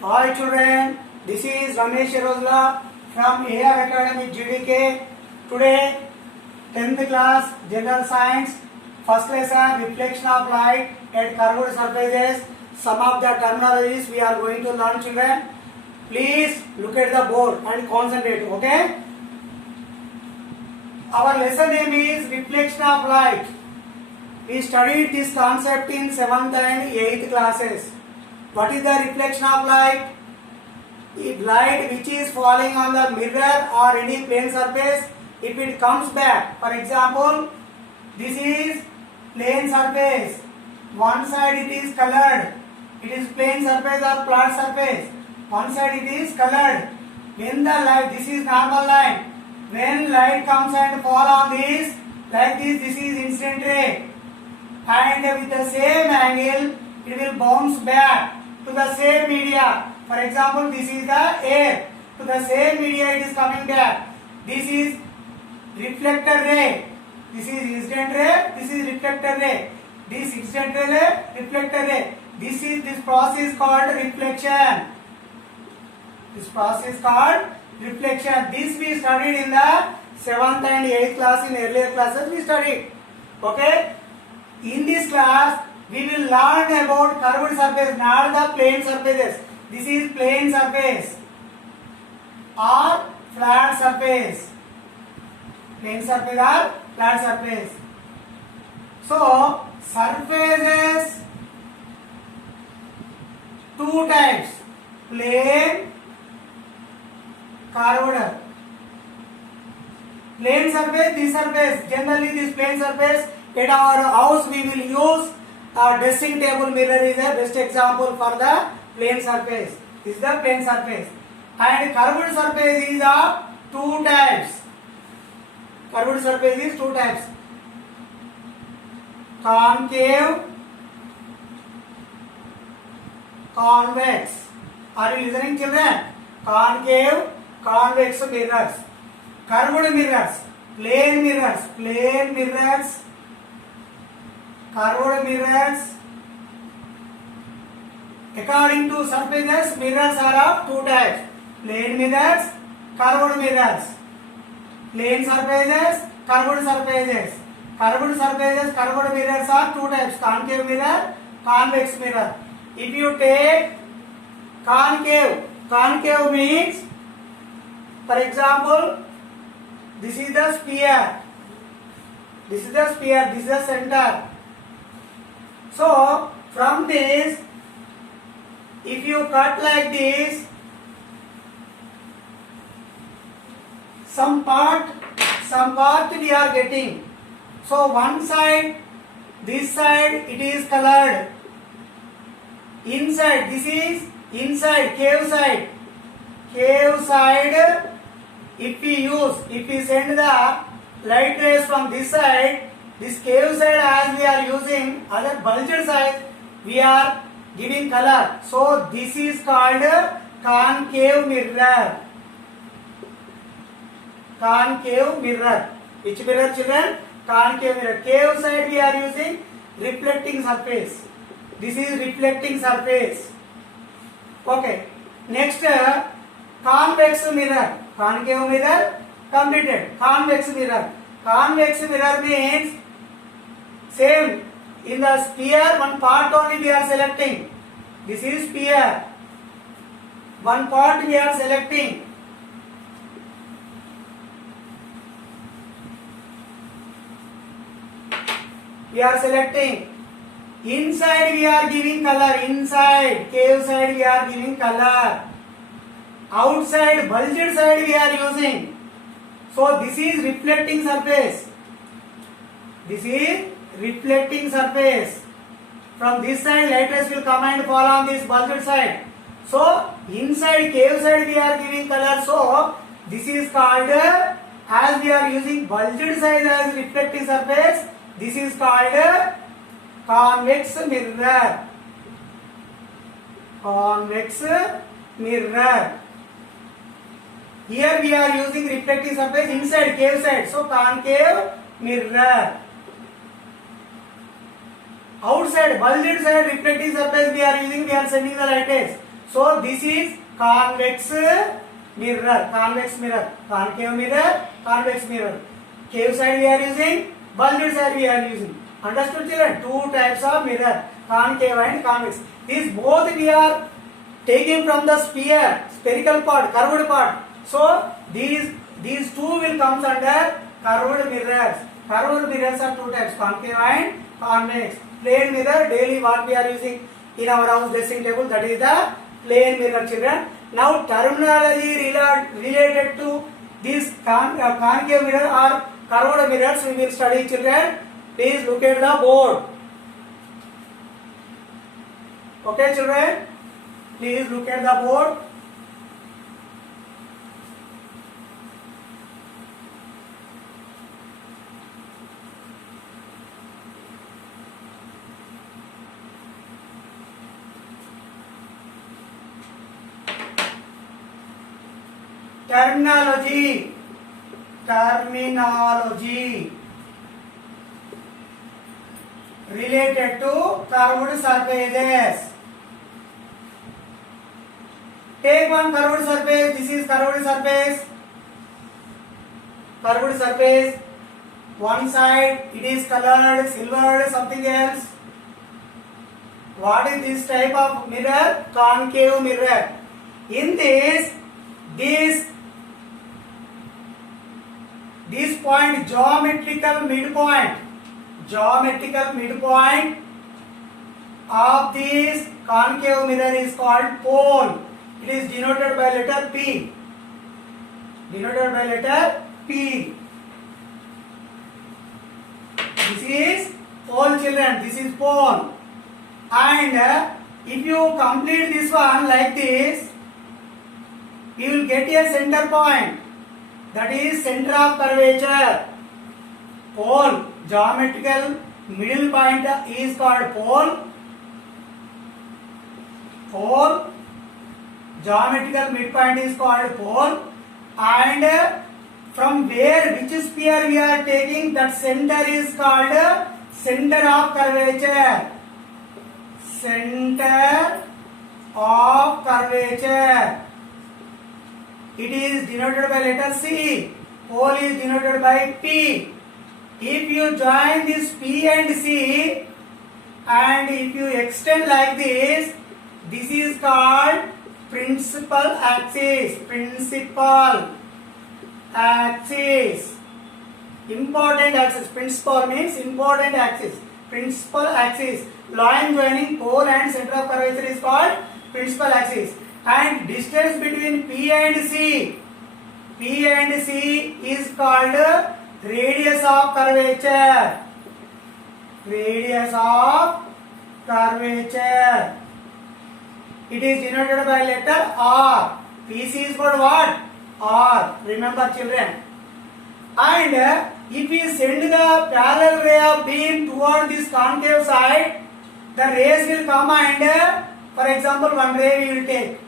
Hi children, this is Ramesh Rosla from AR Academy GDK. Today, 10th class General Science, first lesson reflection of light at curved surfaces. Some of the terminologies we are going to learn, children. Please look at the board and concentrate, okay? Our lesson name is reflection of light. We studied this concept in 7th and 8th classes. What is the reflection of light? If light which is falling on the mirror or any plane surface, if it comes back, for example, this is plane surface. One side it is colored. It is plane surface or flat surface. One side it is colored. When the light, this is normal light. When light comes and fall on this, like this is incident ray. And with the same angle, it will bounce back to the same media. For example, this is the air. To the same media it is coming back. This is reflector ray. This is incident ray. This is reflector ray. This incident ray, reflector ray. This process called reflection. This process called reflection. This we studied in the 7th and 8th class. In earlier classes we studied. Okay. In this class, we will learn about curved surface, not the plane surfaces. This is plane surface or flat surface. Plane surface or flat surface. So, surfaces, two types, plane, curved. Plane surface, this surface, generally this plane surface. At our house we will use a dressing table mirror is a best example for the plane surface. This is the plane surface. And curved surface is of two types. Curved surface is two types. Concave, convex. Are you listening, children? Concave, convex mirrors. Curved mirrors, plane mirrors, plane mirrors. Curved mirrors. According to surfaces, mirrors are of two types. Plane mirrors, curved mirrors. Plane surfaces, curved surfaces. Curved surfaces, curved mirrors are two types. Concave mirror, convex mirror. If you take concave, concave means, for example, this is the sphere. This is the sphere, this is the center. So, from this, if you cut like this, some part we are getting. So, one side, this side, it is colored. Inside, this is inside, cave side. Cave side, if we send the light rays from this side, this cave side as we are using, other bulged side we are giving color. So this is called concave mirror. Concave mirror. Which mirror, children? Concave mirror. Cave side we are using reflecting surface. This is reflecting surface. Okay. Next, convex mirror. Concave mirror completed. Convex mirror. Convex mirror means same, in the sphere one part only we are selecting. This is sphere. One part we are selecting. We are selecting. Inside we are giving color. Inside, cave side we are giving color. Outside, bulged side we are using. So this is reflecting surface. This is reflecting surface. From this side, light rays will come and fall on this bulged side. So, inside cave side we are giving color. So, this is called, as we are using bulged side as reflecting surface, this is called convex mirror. Convex mirror. Here we are using reflecting surface inside cave side. So, concave mirror. Outside, bulged side reflecting surface we are using, we are sending the light rays. So this is convex mirror, convex mirror, concave mirror, convex mirror. Cave side we are using, bulged side we are using. Understood children? Two types of mirror, concave and convex. These both we are taking from the sphere, spherical part, curved part. So these two will comes under curved mirrors. Curved mirrors are two types, concave and convex. Plane mirror, daily what we are using in our house dressing table, that is the plane mirror children. Now terminology related to this concave mirror or curved mirrors we will study children. Please look at the board. Okay children, please look at the board. Terminology related to curved surfaces. Take one curved surface. This is curved surface. Curved surface. One side it is colored, silvered, something else. What is this type of mirror? Concave mirror. In this point, geometrical midpoint of this concave mirror is called pole. It is denoted by letter P. This is pole children. This is pole. And if you complete this one like this, you will get a center point. That is center of curvature. Pole, geometrical middle point is called pole. Geometrical midpoint is called pole. And from which sphere we are taking, that center is called center of curvature. Center of curvature. It is denoted by letter C. Pole is denoted by P. If you join this P and C and if you extend like this is called principal axis. Important axis. Principal means important axis. Principal axis. Line joining pole and center of curvature is called principal axis. And distance between P and C is called radius of curvature. It is denoted by letter R. PC is called what? R. Remember children. And if we send the parallel ray of beam toward this concave side, the rays will come and for example one ray we will take.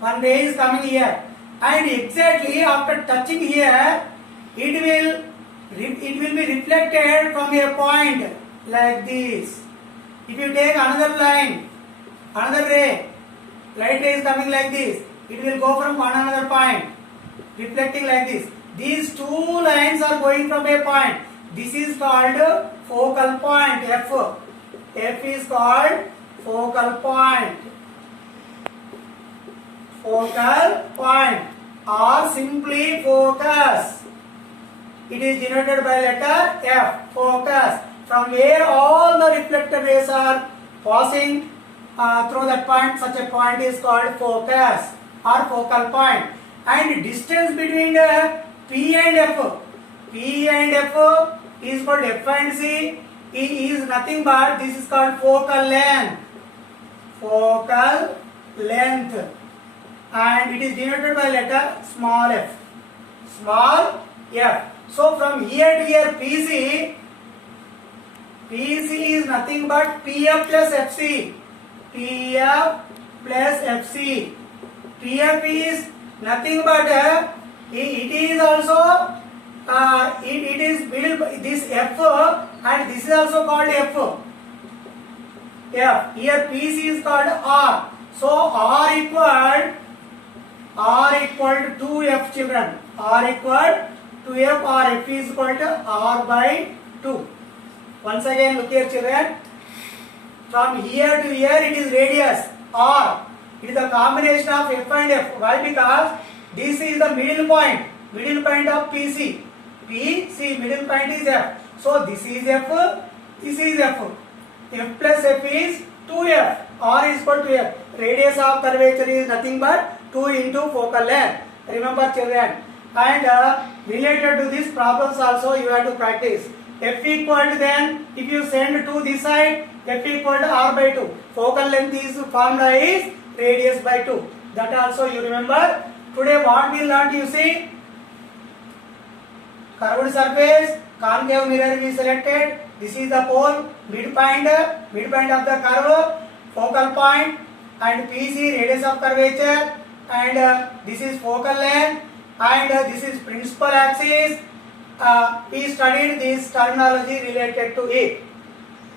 One ray is coming here, and exactly after touching here, it will be reflected from a point like this. If you take another line, another ray, light ray is coming like this, it will go from another point, reflecting like this. These two lines are going from a point. This is called focal point. F is called focal point. Or simply focus. It is denoted by letter F. Focus. From where all the reflected rays are passing through that point, such a point is called focus or focal point. And distance between P and F is called F and C. E is nothing but this is called focal length. And it is denoted by letter small f. So from here to here PC is nothing but PF plus FC. PF is nothing but it is also it is built by this F, and this is also called F. F. Here PC is called R. So R equal to F, children. R equal to F, or F is equal to R by 2. Once again look here, children. From here to here it is radius R. It is a combination of F and F. Why? Because this is the middle point of PC. PC, middle point is F. So this is F, this is F. F plus F is 2F. R is equal to F. Radius of curvature is nothing but 2 into focal length. Remember, children. And related to these problems also you have to practice. F equal to, then if you send 2 this side, F equal to R by 2. Focal length is formula is radius by 2. That also you remember. Today what we learned, you see, curved surface, concave mirror we selected. This is the pole, midpoint of the curve, focal point, and PC, radius of curvature, and this is focal length, and this is principal axis. We studied this terminology related to it.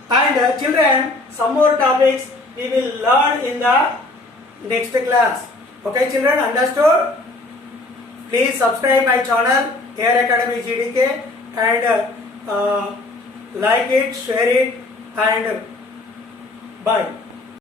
And children, some more topics we will learn in the next class. Okay, children, understood? Please subscribe my channel, Air Academy GDK, and like it, share it, and bye.